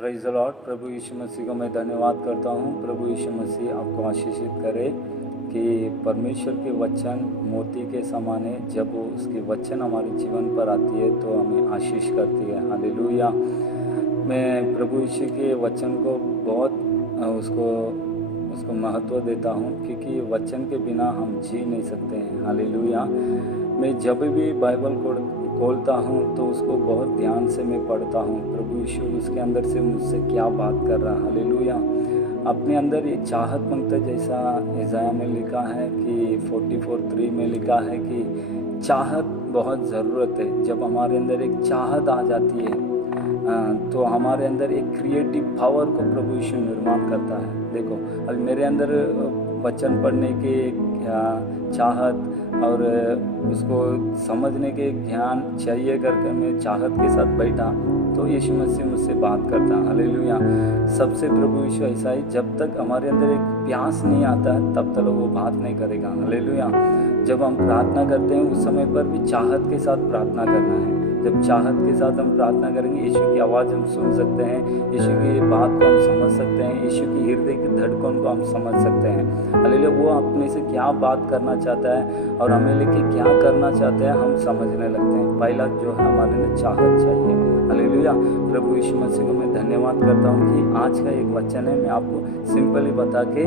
Praise the lord. प्रभु यीशु मसीह को मैं धन्यवाद करता हूँ। प्रभु यीशु मसीह आपको आशीषित करे कि परमेश्वर के वचन मोती के समान है। जब वो उसके वचन हमारे जीवन पर आती है तो हमें आशीष करती है। हालेलुया। मैं प्रभु यीशु के वचन को बहुत उसको महत्व देता हूँ, क्योंकि वचन के बिना हम जी नहीं सकते हैं। हालेलुया। मैं जब भी बाइबल को खोलता हूँ तो उसको बहुत ध्यान से मैं पढ़ता हूँ। प्रभु यीशु उसके अंदर से मुझसे क्या बात कर रहा है। हालेलुया। अपने अंदर ये चाहत मांगता, जैसा यशायाह में लिखा है कि 44:3 में लिखा है कि चाहत बहुत ज़रूरत है। जब हमारे अंदर एक चाहत आ जाती है तो हमारे अंदर एक क्रिएटिव पावर को प्रभु यीशु निर्माण करता है। देखो, अभी मेरे अंदर वचन पढ़ने की चाहत और उसको समझने के ज्ञान चाहिए करके मैं चाहत के साथ बैठा तो यीशु मसीह मुझसे बात करता। हालेलुया। सबसे प्रभु यीशु ऐसा ही, जब तक हमारे अंदर एक प्यास नहीं आता है तब तक वो बात नहीं करेगा। हालेलुया। जब हम प्रार्थना करते हैं उस समय पर भी चाहत के साथ प्रार्थना करना है। जब चाहत के साथ हम प्रार्थना करेंगे, यीशु की आवाज़ हम सुन सकते हैं, यीशु की बात को हम समझ सकते हैं, यीशु की हृदय की धड़कन को हम समझ सकते हैं। हालेलुया। वो अपने से क्या बात करना चाहता है और हमें लेके क्या करना चाहते हैं हम समझने लगते हैं। पहला जो है हमारे लिए चाहत चाहिए। हालेलुया। प्रभु यीशु मसीह को मैं धन्यवाद करता हूँ कि आज का एक वचन है, मैं आपको सिंपली बता के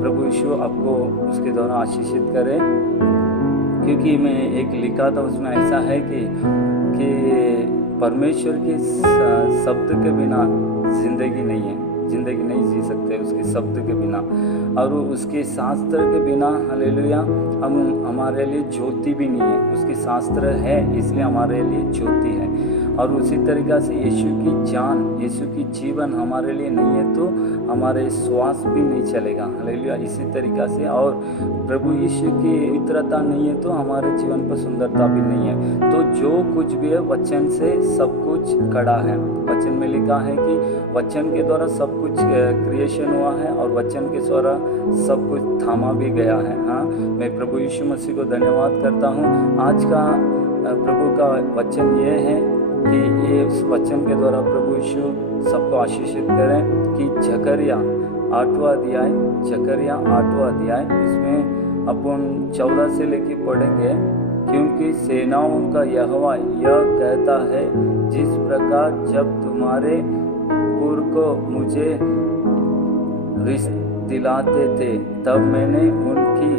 प्रभु यीशु आपको उसके द्वारा आशीषित करे। क्योंकि मैं एक लिखा था, उसमें ऐसा है कि परमेश्वर के शब्द के बिना ज़िंदगी नहीं है। ज़िंदगी नहीं जी सकते उसके शब्द के बिना, और उसके शास्त्र के बिना हालेलुया हमारे लिए ज्योति भी नहीं है। उसके शास्त्र है इसलिए हमारे लिए ज्योति है। और उसी तरीक़ा से यीशु की जान, यीशु की जीवन हमारे लिए नहीं है तो हमारे श्वास भी नहीं चलेगा। हालेलुया। इसी तरीक़ा से और प्रभु यीशु की पवित्रता नहीं है तो हमारे जीवन पर सुंदरता भी नहीं है। तो जो कुछ भी है वचन से सब कुछ खड़ा है। वचन में लिखा है कि वचन के द्वारा सब कुछ क्रिएशन हुआ है और वचन के द्वारा सब कुछ थामा भी गया है। हाँ, मैं प्रभु यीशु मसीह को धन्यवाद करता हूँ। आज का प्रभु का वचन ये है कि ये उस वचन के द्वारा प्रभु यीशु सबको आशीषित करें कि जकरिया 8वां अध्याय उसमें अपन 14 से लेके पढ़ेंगे। क्योंकि सेनाओं का यहोवा यह कहता है, जिस प्रकार जब तुम्हारे पूर्व को मुझे रिश्ते दिलाते थे तब मैंने उनकी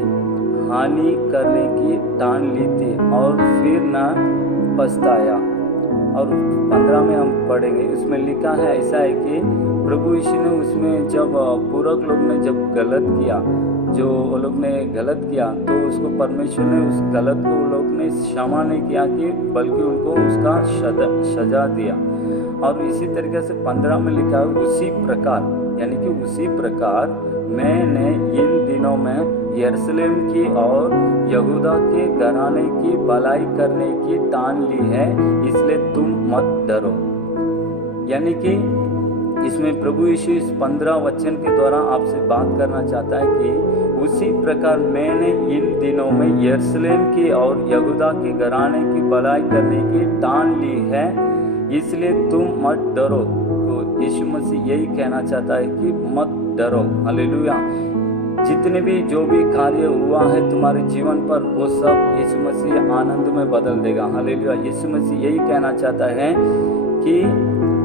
हानि करने की ठान ली थी और फिर न पछताया। और 15 में हम पढ़ेंगे, उसमें लिखा है ऐसा है कि प्रभु यीशु ने उसमें जब पूर्वक लोग ने जब गलत किया, जो वो लोग ने गलत किया तो उसको परमेश्वर ने उस गलत को वो लोग ने क्षमा नहीं किया कि बल्कि उनको उसका सजा दिया। और इसी तरीके से 15 में लिखा है, उसी प्रकार यानी कि उसी प्रकार मैंने इन दिनों में यरूशलेम की और यहूदा के घराने की भलाई करने की ठान ली है, इसलिए तुम मत डरो। यानी कि इसमें प्रभु यीशु इस 15 वचन के द्वारा आपसे बात करना चाहता है कि उसी प्रकार मैंने इन दिनों में यरूशलेम की और यहूदा के घराने की भलाई करने की ठान ली है, इसलिए तुम मत डरो। तो यीशु मसीह यही कहना चाहता है कि मत डरो। हालेलुया। जितने भी जो भी कार्य हुआ है तुम्हारे जीवन पर वो सब यीशु मसीह आनंद में बदल देगा। हालेलुया। यीशु मसीह यही कहना चाहता है कि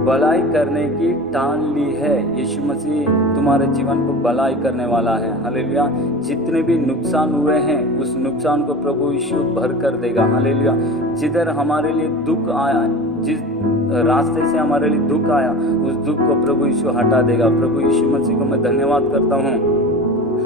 भलाई करने की ठान ली है। यीशु मसीह तुम्हारे जीवन पर भलाई करने वाला है। हालेलुया। जितने भी नुकसान हुए हैं उस नुकसान को प्रभु यीशु भर कर देगा। हालेलुया। जिधर हमारे लिए दुख आया, जिस रास्ते से हमारे लिए दुख आया, उस दुख को प्रभु यीशु हटा देगा। प्रभु यीशु मसीह को मैं धन्यवाद करता हूँ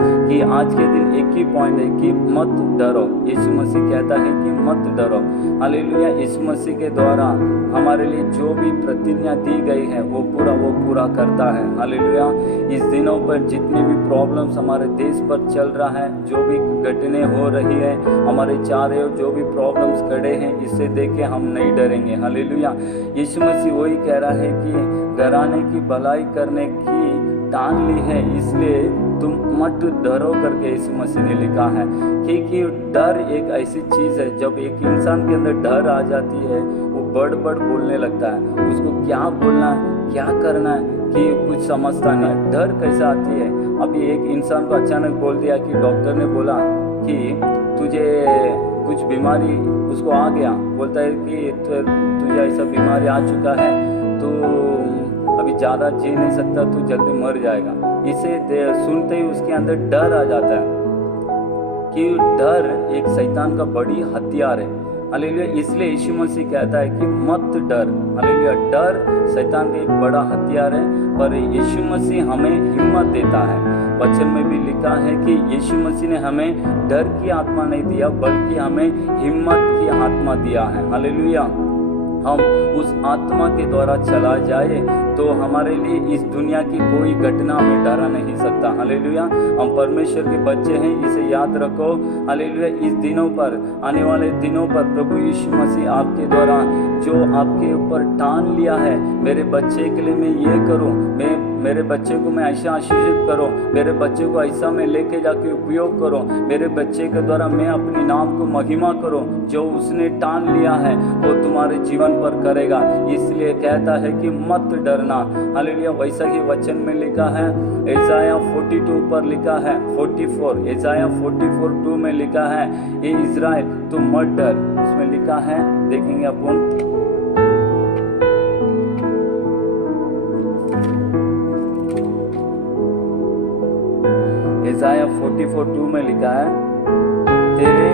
कि आज के दिन एक ही पॉइंट है कि मत डरो। यीशु मसीह कहता है कि मत डरो। हालेलुया। यीशु मसीह के द्वारा हमारे लिए जो भी प्रतिज्ञा दी गई है वो पूरा करता है। हालेलुया। इस दिनों पर जितनी भी प्रॉब्लम्स हमारे देश पर चल रहा है, जो भी घटनाएं हो रही है हमारे चारों ओर, जो भी प्रॉब्लम्स खड़े हैं, इससे देख के हम नहीं डरेंगे। हालेलुया। यीशु मसीह वही कह रहा है कि घराने की भलाई करने की ठान ली है, इसलिए तुम मत डरो करके यीशु मसीह ने लिखा है। क्योंकि डर एक ऐसी चीज़ है, जब एक इंसान के अंदर डर आ जाती है वो बड़ बड़ बोलने लगता है, उसको क्या बोलना है, क्या करना है कि कुछ समझता नहीं। डर कैसे आती है? अभी एक इंसान को अचानक बोल दिया कि डॉक्टर ने बोला कि तुझे कुछ बीमारी उसको आ गया, बोलता है कि तुझे ऐसा बीमारी आ चुका है, तो अभी ज़्यादा जी नहीं सकता, तू जल्दी मर जाएगा। इसे सुनते ही उसके अंदर डर आ जाता है कि डर एक शैतान का बड़ी हथियार है। हालेलुया। इसलिए यीशु मसीह कहता है कि मत डर। हालेलुया। डर शैतान का एक बड़ा हथियार है, पर यीशु मसीह हमें हिम्मत देता है। वचन में भी लिखा है कि यीशु मसीह ने हमें डर की आत्मा नहीं दिया, बल्कि हमें हिम्मत की आत्मा दिया है। हालेलुया। हम उस आत्मा के द्वारा चला जाए तो हमारे लिए इस दुनिया की कोई घटना हमें डरा नहीं सकता। हालेलुया। हम परमेश्वर के बच्चे हैं, इसे याद रखो। हालेलुया। इस दिनों पर, आने वाले दिनों पर प्रभु यीशु मसीह आपके द्वारा जो आपके ऊपर ठान लिया है, मेरे बच्चे के लिए मैं ये करूं, मेरे बच्चे को मैं ऐसा आशीषित करूं, मेरे बच्चे को ऐसा मैं लेके जाके उपयोग करूं, मेरे बच्चे के द्वारा मैं अपने नाम को महिमा करूं, जो उसने ठान लिया है वो तुम्हारे जीवन पर करेगा। इसलिए कहता है कि मत डरना। हालेलुया। वैसा ही वचन में लिखा है, यशायाह 42 पर लिखा है, 44 यशायाह 44:2 में लिखा है, ये इज़राइल तुम मत डर। उसमें लिखा है, देखेंगे अपन, यशायाह 44:2 में लिखा है, तेरे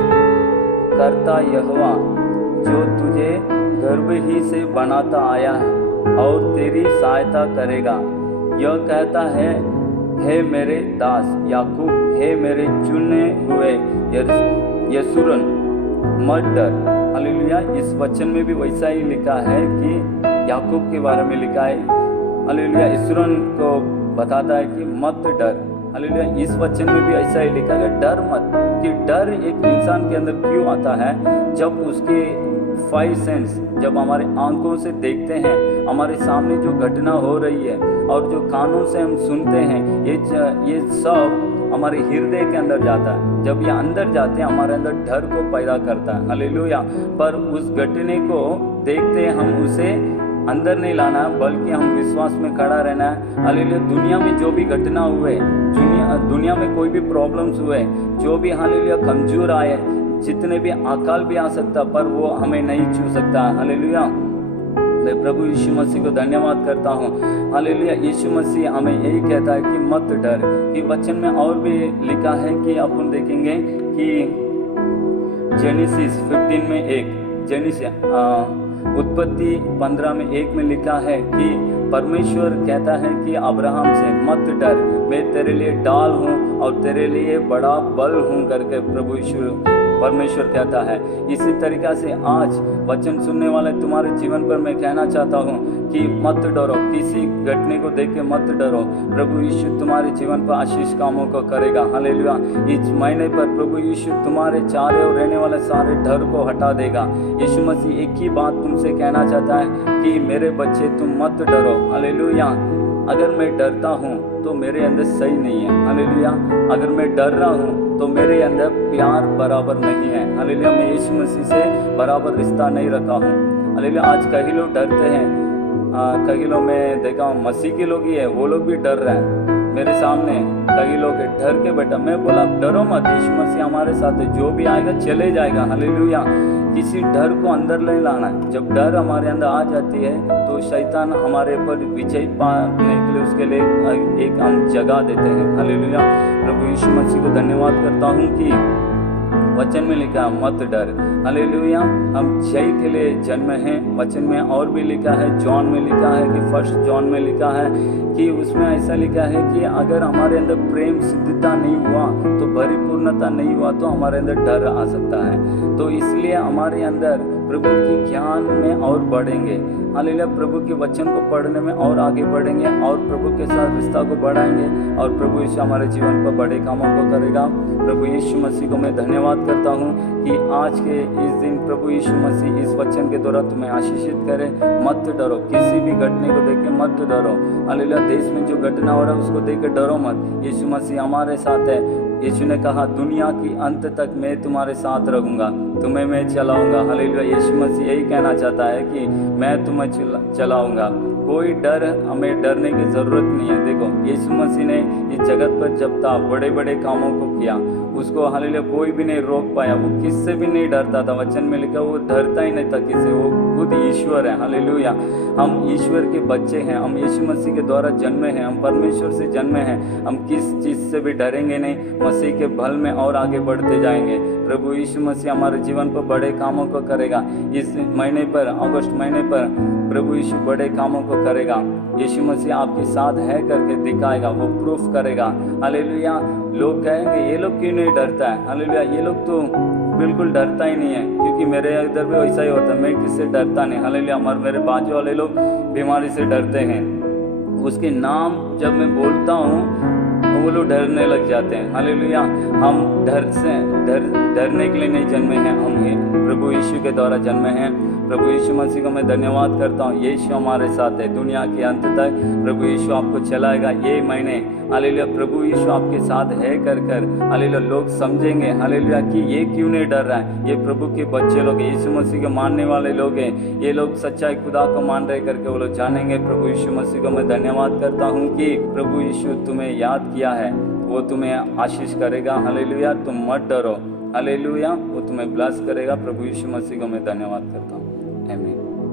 कर्ता यहोवा जो तुझे गर्भ ही से बनाता आया है और तेरी सहायता करेगा, यह कहता है, हे मेरे दास याकूब, हे मेरे चुने हुए यशूरन, मत डर। हालेलुया। इस वचन में भी वैसा ही लिखा है कि याकूब के बारे में लिखा है। हालेलुया। यशूरन को बताता है कि मत डर। हालेलुया। इस वचन में भी ऐसा ही लिखा है, डर मत। कि डर एक इंसान के अंदर क्यों आता है? जब उसके 5 सेंस, जब हमारे आंखों से देखते हैं, हमारे सामने जो घटना हो रही है और जो कानों से हम सुनते हैं, ये सब हमारे हृदय के अंदर जाता है। जब ये अंदर जाते हैं, हमारे अंदर डर को पैदा करता है। हालेलुया। पर उस घटने को देखते हम उसे अंदर नहीं लाना है, बल्कि हम विश्वास में खड़ा रहना है। हालेलुया। दुनिया में जो भी घटना हुए, दुनिया में कोई भी प्रॉब्लम्स हुए, जो भी हालेलुया कमजोर आए, जितने भी अकाल भी आ सकता, पर वो हमें नहीं छू सकता। हालेलुया। मैं प्रभु यीशु मसीह को धन्यवाद करता हूँ। हालेलुया। यीशु मसीह हमें यही कहता है कि मत डर। कि वचन में और भी लिखा है कि अपन देखेंगे कि जेनेसिस 15 में 1, उत्पत्ति 15 में 1 में लिखा है कि परमेश्वर कहता है कि अब्राहम से मत डर, मैं तेरे लिए ढाल हूँ और तेरे लिए बड़ा बल हूँ करके प्रभु यीशु परमेश्वर कहता है। इसी तरीक़ा से आज वचन सुनने वाले तुम्हारे जीवन पर मैं कहना चाहता हूँ कि मत डरो, किसी घटने को देख के मत डरो। प्रभु यीशु तुम्हारे जीवन पर आशीष कामों को करेगा। हालेलुया। इस महीने पर प्रभु यीशु तुम्हारे चारों ओर रहने वाले सारे डर को हटा देगा। यीशु मसीह एक ही बात तुमसे कहना चाहता है कि मेरे बच्चे तुम मत डरो। हालेलुया। अगर मैं डरता हूँ तो मेरे अंदर सही नहीं है। हालेलुया। अगर मैं डर रहा हूँ तो मेरे अंदर प्यार बराबर नहीं है। हालेलुया। मैं यीशु मसीह से बराबर रिश्ता नहीं रखा हूँ। हालेलुया। आज कई लोग डरते हैं, कई लोग मैं देखा हूँ मसीह के लोग ही है, वो लोग भी डर रहे हैं। मेरे सामने कई लोग डर के बेटा, मैं बोला डरो मत, यीशु मसीह हमारे साथ है, जो भी आएगा चले जाएगा। हालेलुया। किसी डर को अंदर नहीं लाना है। जब डर हमारे अंदर आ जाती है तो शैतान हमारे पर विजय पाने के लिए उसके लिए एक हम जगह देते हैं। हालेलुया। प्रभु यीशु मसीह को धन्यवाद करता हूँ कि वचन में लिखा है मत डर। हालेलुया। हम जय के लिए जन्म हैं। वचन में और भी लिखा है, जॉन में लिखा है कि 1 जॉन में लिखा है कि उसमें ऐसा लिखा है कि अगर हमारे अंदर प्रेम सिद्धता नहीं हुआ तो परिपूर्णता नहीं हुआ तो हमारे अंदर डर आ सकता है। तो इसलिए हमारे अंदर प्रभु की ज्ञान में और बढ़ेंगे। हालेलुया। प्रभु के वचन को पढ़ने में और आगे बढ़ेंगे और प्रभु के साथ रिश्ता को बढ़ाएंगे और प्रभु यीशु हमारे जीवन पर बड़े कामों को करेगा। प्रभु यीशु मसीह को मैं धन्यवाद करता हूँ कि आज के इस दिन प्रभु यीशु मसीह इस वचन के द्वारा तुम्हें आशीषित करे। मत डरो, किसी भी घटने को देख के मत डरो। हालेलुया। देश में जो घटना हो रहा है उसको देख के डरो मत। यीशु मसीह हमारे साथ है, यीशु ने कहा दुनिया की अंत तक मैं तुम्हारे साथ रहूँगा, तुम्हें मैं चलाऊँगा। हालेलुया। यीशु मसीह यही कहना चाहता है कि मैं तुम्हें चलाऊँगा। कोई डर, हमें डरने की ज़रूरत नहीं है। देखो यीशु मसीह ने इस जगत पर जब था बड़े बड़े कामों को किया, उसको हालेलुया कोई भी नहीं रोक पाया। वो किससे भी नहीं डरता था। वचन में लिखा वो डरता ही नहीं था किसी, वो खुद ईश्वर है। हालेलुया। हम ईश्वर के बच्चे हैं, हम यीशु मसीह के द्वारा जन्मे हैं, हम परमेश्वर से जन्मे हैं। हम किस चीज़ से भी डरेंगे नहीं, मसीह के बल में और आगे बढ़ते जाएंगे। प्रभु यीशु मसीह हमारे जीवन पर बड़े कामों को करेगा। इस महीने पर, अगस्त महीने पर प्रभु यीशु बड़े कामों को करेगा। यीशु मसीह आपके साथ है करके दिखाएगा, वो प्रूफ करेगा। हालेलुया। लोग कहेंगे ये लोग क्यों नहीं डरता है। हालेलुया। ये लोग तो बिल्कुल डरता ही नहीं है, क्योंकि मेरे इधर भी वैसा ही होता है, मैं किससे डरता नहीं। हालेलुया। मेरे बाजू वाले लोग बीमारी से डरते हैं, उसके नाम जब मैं बोलता हूँ वो लोग डरने लग जाते हैं। हालेलुया। हम डरने के लिए नहीं जन्मे हैं, हम प्रभु यीशु के द्वारा जन्मे हैं। प्रभु यीशु मसीह को मैं धन्यवाद करता हूँ। यीशु हमारे साथ है दुनिया के अंत तक। प्रभु यीशु आपको चलाएगा ये महीने। हालेलुया। प्रभु यीशु आपके साथ है कर हालेलुया लोग समझेंगे हालेलुया कि ये क्यों नहीं डर रहा है। ये प्रभु के बच्चे लोग, यीशु मसीह के मानने वाले लोग हैं। ये लोग सच्चाई खुदा को मान रहे करके वो लोग जानेंगे। प्रभु यीशु मसीह को मैं धन्यवाद करता हूँ कि प्रभु यीशु तुम्हें याद किया है, वो तुम्हें आशीष करेगा। हालेलुया। तुम मत डरो। हालेलुया। वो तुम्हें ब्लेस करेगा। प्रभु यीशु मसीह को मैं धन्यवाद करता हूँ। आमीन।